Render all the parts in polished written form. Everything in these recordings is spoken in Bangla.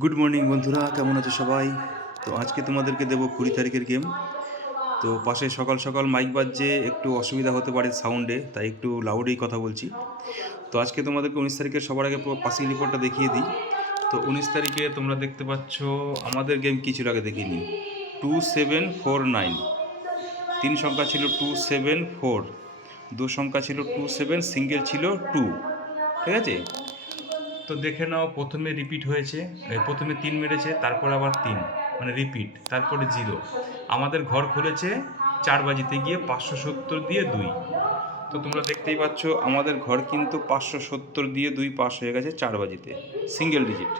গুড মর্নিং বন্ধুরা, কেমন আছো সবাই? তো আজকে তোমাদেরকে দেবো 20 তারিখের গেম। তো পাশে সকাল সকাল মাইক বাজছে, একটু অসুবিধা হতে পারে সাউন্ডে, তাই একটু লাউডেই কথা বলছি। তো আজকে তোমাদেরকে 19 তারিখের সবার আগে পাসিং রিপোর্টটা দেখিয়ে দিই। তো 19 তারিখে তোমরা দেখতে পাচ্ছ আমাদের গেম কী ছিল আগে দেখিয়ে নিই। 2749, 3 সংখ্যা ছিল 274, 2 সংখ্যা ছিল 27, সিঙ্গেল ছিল 2। ঠিক আছে, তো দেখে নাও প্রথমে রিপিট হয়েছে, প্রথমে 3 মেরেছে, তারপর আবার 3 মানে রিপিট, তারপরে 0। আমাদের ঘর খুলেছে 4 বাজিতে গিয়ে 570 দিয়ে 2। তো তোমরা দেখতেই পাচ্ছ আমাদের ঘর কিন্তু 570 দিয়ে 2 পাস হয়ে গেছে 4 বাজিতে, সিঙ্গেল ডিজিট,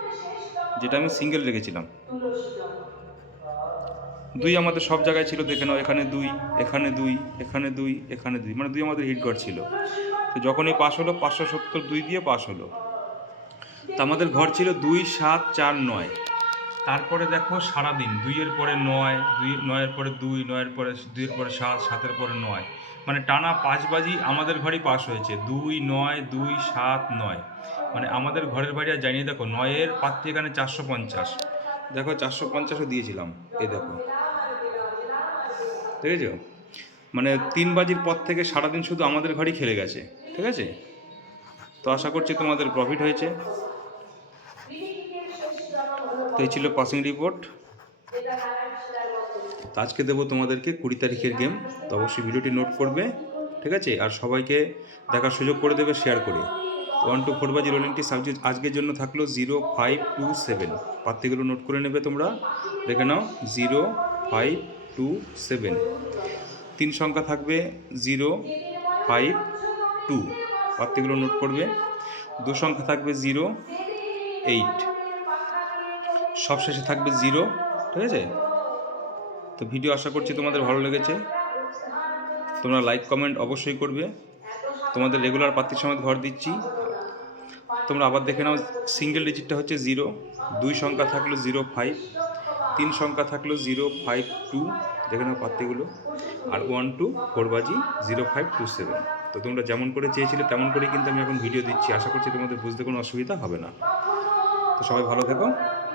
যেটা আমি সিঙ্গেল রেখেছিলাম। 2 আমাদের সব জায়গায় ছিল, দেখে নাও, এখানে 2, এখানে 2, এখানে 2, এখানে 2, মানে 2 আমাদের হিট ঘর ছিল। তো যখনই পাস হলো 570 2 দিয়ে পাস হলো। তো আমাদের ঘর ছিল 2 7 4 9। তারপরে দেখো সারাদিন 2-এর পরে 9, 9-এর পরে 2, 9-এর পরে 2-এর পরে 7, 7-এর পরে 9, মানে টানা 5 বাজি আমাদের ঘরই পাস হয়েছে। 2 9 2 7 9, মানে আমাদের ঘরের বাইরে আর যায়নি। দেখো 9-এর পাত্রে এখানে 450, দেখো 450ও দিয়েছিলাম, এই দেখো, ঠিক আছে। মানে 3 বাজির পর থেকে সারাদিন শুধু আমাদের ঘরই খেলে গেছে। ঠিক আছে, তো আশা করছি তোমাদের প্রফিট হয়েছে। তো এই ছিল পাসিং রিপোর্ট। তো আজকে দেবো তোমাদেরকে 20 তারিখের গেম। তো অবশ্যই ভিডিওটি নোট করবে, ঠিক আছে, আর সবাইকে দেখার সুযোগ করে দেবে শেয়ার করে। 1 to 4 বাজি রোলিংটি সাবজেক্ট আজকের জন্য থাকলো 0527। পাত্রগুলো নোট করে নেবে তোমরা, দেখে নাও 0527। 3 সংখ্যা থাকবে 052, পাত্রগুলো নোট করবে। 2 সংখ্যা থাকবে 08, সবশেষে থাকবে 0। ঠিক আছে, তো ভিডিও আশা করছি তোমাদের ভালো লেগেছে। তোমরা লাইক কমেন্ট অবশ্যই করবে। তোমাদের রেগুলার পাত্রীর সমেত ঘর দিচ্ছি। তোমরা আবার দেখে নাও, সিঙ্গেল ডিজিটটা হচ্ছে 0, 2 সংখ্যা থাকলো 05, 3 সংখ্যা থাকলো 052, দেখে নাও পাত্রীগুলো, আর 1 to 4 বাজি 0527। তো তোমরা যেমন করে চেয়েছিলে তেমন করেই কিন্তু আমি এখন ভিডিও দিচ্ছি। আশা করছি তোমাদের বুঝতে কোনো অসুবিধা হবে না। তো সবাই ভালো থেকো।